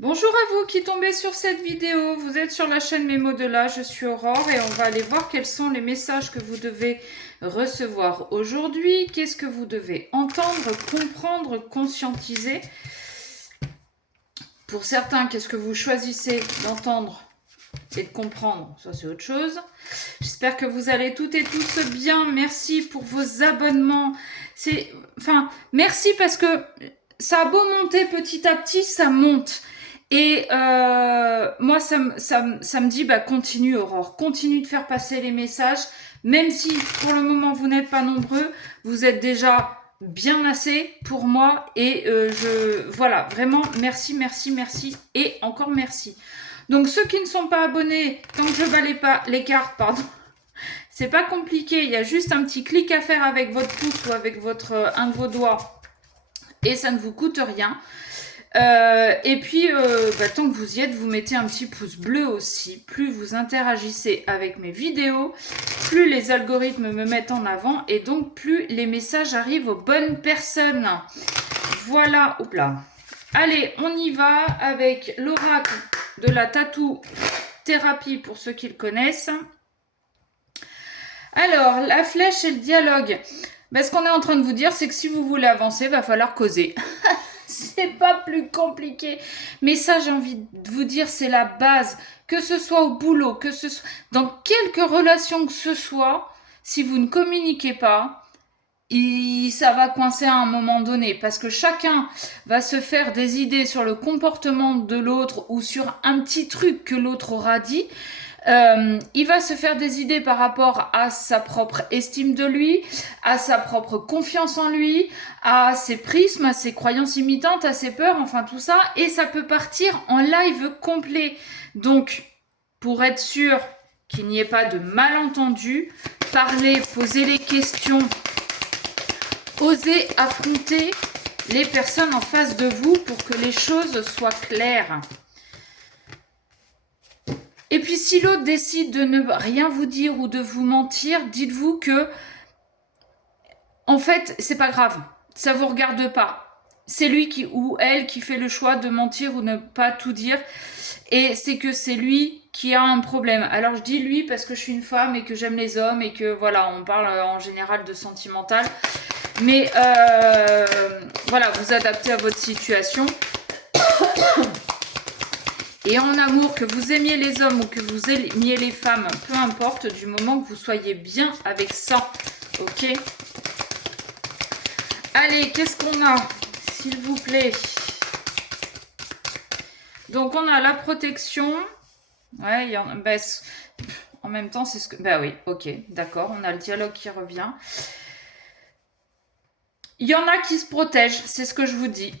Bonjour à vous qui tombez sur cette vidéo. Vous êtes sur la chaîne Mes mots de là. Je suis Aurore et on va aller voir quels sont les messages que vous devez recevoir aujourd'hui. Qu'est-ce que vous devez entendre, comprendre, conscientiser. Pour certains, qu'est-ce que vous choisissez d'entendre et de comprendre? Ça, c'est autre chose. J'espère que vous allez toutes et tous bien. Merci pour vos abonnements. Merci parce que ça a beau monter petit à petit, ça monte. Et moi, ça me dit, bah, continue Aurore, continue de faire passer les messages, même si pour le moment vous n'êtes pas nombreux, vous êtes déjà bien assez pour moi. Et voilà, vraiment, merci, merci, merci et encore merci. Donc ceux qui ne sont pas abonnés, tant que je balaye pas les cartes, pardon, c'est pas compliqué, il y a juste un petit clic à faire avec votre pouce ou avec un de vos doigts et ça ne vous coûte rien. Et puis, tant que vous y êtes, vous mettez un petit pouce bleu aussi. Plus vous interagissez avec mes vidéos, plus les algorithmes me mettent en avant et donc plus les messages arrivent aux bonnes personnes. Voilà, hop là. Allez, on y va avec l'oracle de la tattoo thérapie pour ceux qui le connaissent. Alors, la flèche et le dialogue. Ce qu'on est en train de vous dire, c'est que si vous voulez avancer, il va falloir causer. C'est pas plus compliqué. Mais ça, j'ai envie de vous dire, c'est la base. Que ce soit au boulot, que ce soit dans quelque relation que ce soit, si vous ne communiquez pas, ça va coincer à un moment donné. Parce que chacun va se faire des idées sur le comportement de l'autre ou sur un petit truc que l'autre aura dit. Il va se faire des idées par rapport à sa propre estime de lui, à sa propre confiance en lui, à ses prismes, à ses croyances imitantes, à ses peurs, enfin tout ça, et ça peut partir en live complet. Donc, pour être sûr qu'il n'y ait pas de malentendus, parlez, posez les questions, osez affronter les personnes en face de vous pour que les choses soient claires. Et puis si l'autre décide de ne rien vous dire ou de vous mentir, dites-vous que, en fait, c'est pas grave, ça vous regarde pas. C'est lui ou elle qui fait le choix de mentir ou ne pas tout dire. Et c'est que c'est lui qui a un problème. Alors je dis lui parce que je suis une femme et que j'aime les hommes et que voilà, on parle en général de sentimental. Mais voilà, vous adaptez à votre situation. Et en amour, que vous aimiez les hommes ou que vous aimiez les femmes, peu importe, du moment que vous soyez bien avec ça. Ok? Allez, qu'est-ce qu'on a? S'il vous plaît. Donc, on a la protection. Ouais, il y en a... en même temps, c'est ce que... Bah oui, ok, d'accord. On a le dialogue qui revient. Il y en a qui se protègent, c'est ce que je vous dis.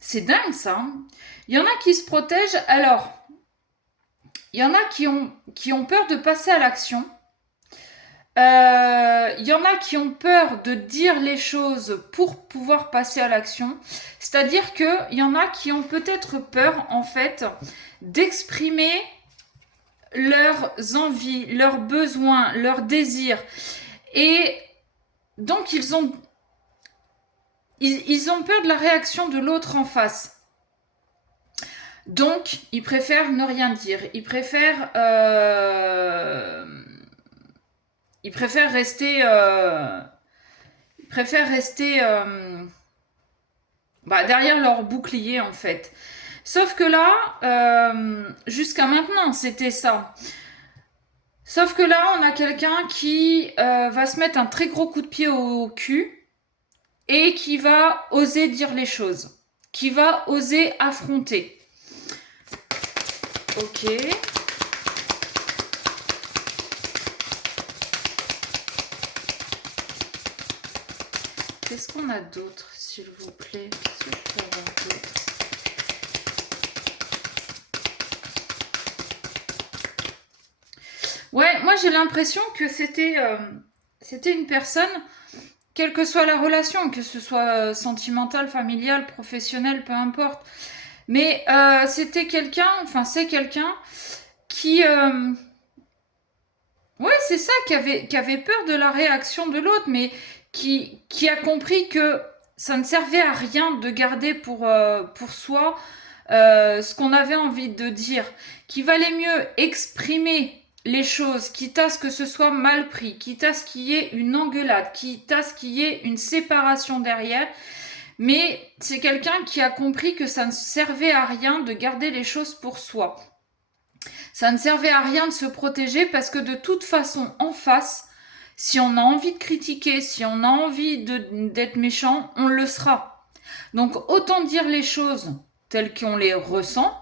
C'est dingue, ça. Il y en a qui se protègent. Alors... Il y en a qui ont peur de passer à l'action. Il y en a qui ont peur de dire les choses pour pouvoir passer à l'action. C'est-à-dire qu'il y en a qui ont peut-être peur, en fait, d'exprimer leurs envies, leurs besoins, leurs désirs. Et donc, ils ont peur de la réaction de l'autre en face. Donc, ils préfèrent ne rien dire. Ils préfèrent rester derrière leur bouclier, en fait. Sauf que là, jusqu'à maintenant, c'était ça. Sauf que là, on a quelqu'un qui va se mettre un très gros coup de pied au cul et qui va oser dire les choses, qui va oser affronter. Ok. Qu'est-ce qu'on a d'autre, s'il vous plaît? Qu'est-ce que je peux avoir d'autre? Ouais, moi j'ai l'impression que c'était une personne, quelle que soit la relation, que ce soit sentimentale, familiale, professionnelle, peu importe. Mais c'était quelqu'un, enfin c'est quelqu'un qui... ouais, c'est ça, qui avait peur de la réaction de l'autre, mais qui a compris que ça ne servait à rien de garder pour soi ce qu'on avait envie de dire, qu'il valait mieux exprimer les choses, quitte à ce que ce soit mal pris, quitte à ce qu'il y ait une engueulade, quitte à ce qu'il y ait une séparation derrière. Mais c'est quelqu'un qui a compris que ça ne servait à rien de garder les choses pour soi. Ça ne servait à rien de se protéger parce que de toute façon, en face, si on a envie de critiquer, si on a envie d'être méchant, on le sera. Donc autant dire les choses telles qu'on les ressent,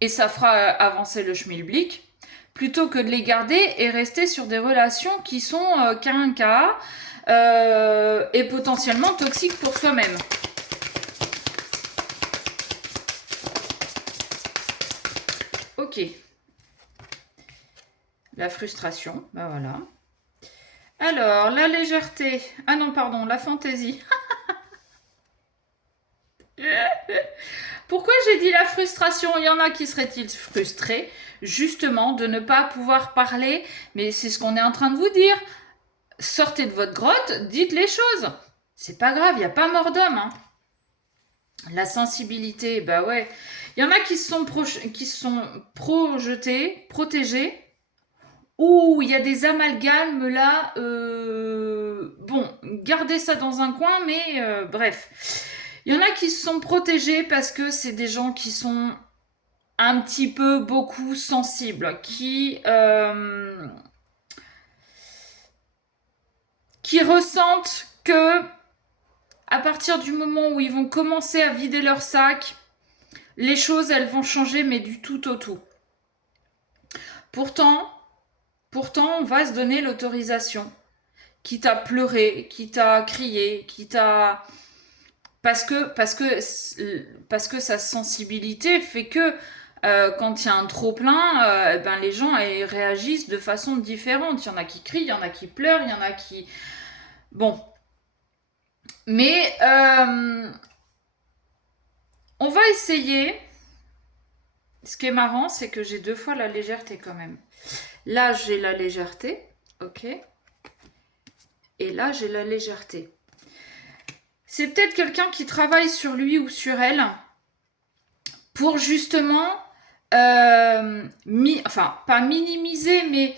et ça fera avancer le schmilblick, plutôt que de les garder et rester sur des relations qui sont quinca et potentiellement toxiques pour soi-même. Ok. La frustration, ben voilà. Alors, la légèreté. Ah non, pardon, la fantaisie. Pourquoi j'ai dit la frustration? Il y en a qui seraient-ils frustrés, justement, de ne pas pouvoir parler, mais c'est ce qu'on est en train de vous dire. Sortez de votre grotte, dites les choses. C'est pas grave, il n'y a pas mort d'homme. Hein. La sensibilité, bah ouais. Il y en a qui se sont projetés, protégés. Ouh, il y a des amalgames là. Bon, gardez ça dans un coin, mais bref. Il y en a qui se sont protégés parce que c'est des gens qui sont un petit peu beaucoup sensibles, qui ressentent que à partir du moment où ils vont commencer à vider leur sac, les choses elles vont changer, mais du tout au tout. Pourtant, on va se donner l'autorisation, quitte à pleurer, quitte à crier, quitte à parce que sa sensibilité fait que quand il y a un trop plein, ben les gens réagissent de façon différente. Il y en a qui crient, il y en a qui pleurent, il y en a qui bon. Mais on va essayer. Ce qui est marrant, c'est que j'ai 2 fois la légèreté quand même. Là, j'ai la légèreté, ok. Et là, j'ai la légèreté. C'est peut-être quelqu'un qui travaille sur lui ou sur elle pour justement, enfin, pas minimiser, mais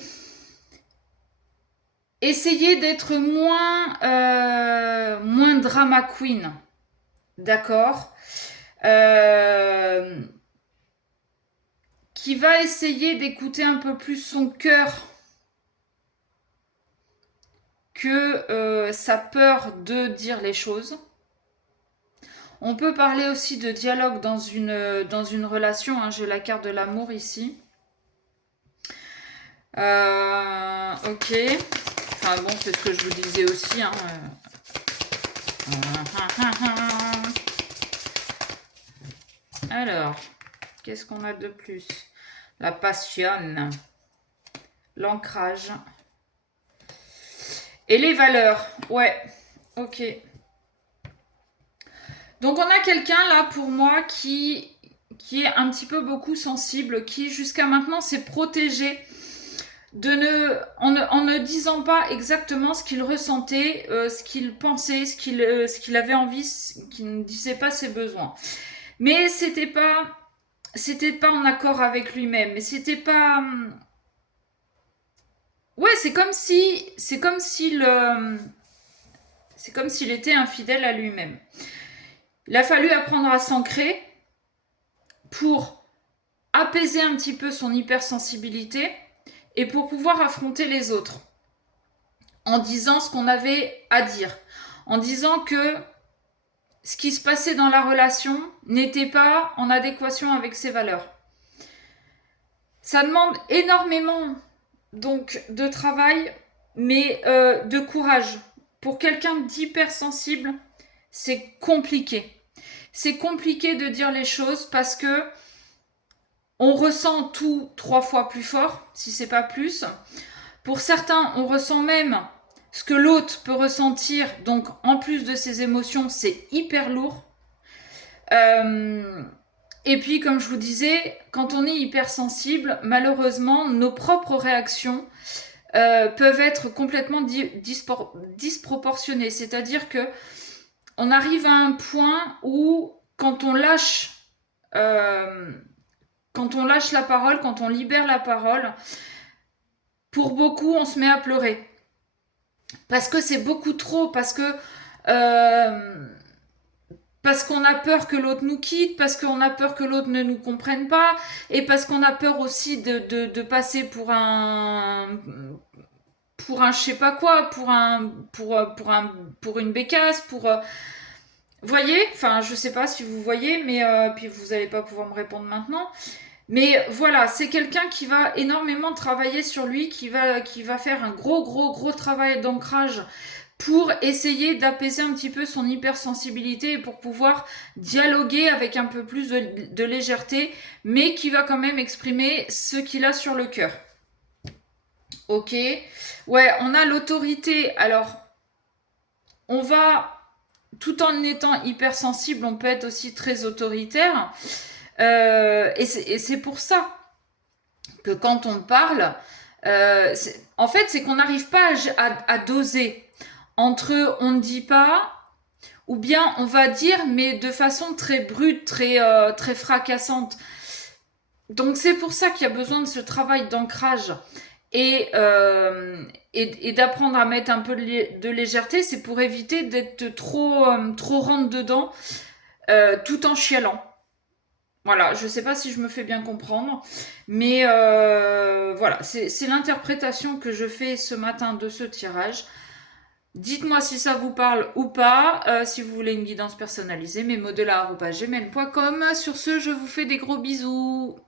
essayer d'être moins drama queen. D'accord, qui va essayer d'écouter un peu plus son cœur que sa peur de dire les choses. On peut parler aussi de dialogue dans une relation. Hein. J'ai la carte de l'amour ici. Ok. Enfin bon, c'est ce que je vous disais aussi. Hein. Alors, qu'est-ce qu'on a de plus? La passion, l'ancrage et les valeurs. Ouais, ok. Donc on a quelqu'un là pour moi qui est un petit peu beaucoup sensible, qui jusqu'à maintenant s'est protégé en ne disant pas exactement ce qu'il ressentait, ce qu'il pensait, ce qu'il avait envie, qu'il ne disait pas ses besoins. Mais c'était pas en accord avec lui-même, mais c'était pas ouais, c'est comme s'il était infidèle à lui-même. Il a fallu apprendre à s'ancrer pour apaiser un petit peu son hypersensibilité et pour pouvoir affronter les autres en disant ce qu'on avait à dire, en disant que ce qui se passait dans la relation n'était pas en adéquation avec ses valeurs. Ça demande énormément donc de travail, mais de courage. Pour quelqu'un d'hypersensible, c'est compliqué. C'est compliqué de dire les choses parce que on ressent tout 3 fois plus fort, si c'est pas plus. Pour certains, on ressent même ce que l'autre peut ressentir, donc en plus de ses émotions, c'est hyper lourd. Et puis, comme je vous disais, quand on est hypersensible, malheureusement, nos propres réactions peuvent être complètement disproportionnées. C'est-à-dire que on arrive à un point où quand on lâche, euh, quand on lâche la parole, quand on libère la parole, pour beaucoup, on se met à pleurer. Parce que c'est beaucoup trop, euh, parce qu'on a peur que l'autre nous quitte, parce qu'on a peur que l'autre ne nous comprenne pas, et parce qu'on a peur aussi de passer pour un je sais pas quoi, pour une bécasse, voyez, enfin je sais pas si vous voyez, mais puis vous allez pas pouvoir me répondre maintenant. Mais voilà, c'est quelqu'un qui va énormément travailler sur lui, qui va faire un gros travail d'ancrage pour essayer d'apaiser un petit peu son hypersensibilité et pour pouvoir dialoguer avec un peu plus de légèreté, mais qui va quand même exprimer ce qu'il a sur le cœur. Ok. Ouais, on a l'autorité. Alors, on va, tout en étant hypersensible, on peut être aussi très autoritaire. Et c'est pour ça que quand on parle, en fait, c'est qu'on n'arrive pas à doser entre on ne dit pas ou bien on va dire, mais de façon très brute, très fracassante. Donc c'est pour ça qu'il y a besoin de ce travail d'ancrage et d'apprendre à mettre un peu de légèreté. C'est pour éviter d'être trop rentre dedans tout en chialant. Voilà, je ne sais pas si je me fais bien comprendre, mais voilà, c'est l'interprétation que je fais ce matin de ce tirage. Dites-moi si ça vous parle ou pas, si vous voulez une guidance personnalisée, mesmodelard@gmail.com. Sur ce, je vous fais des gros bisous.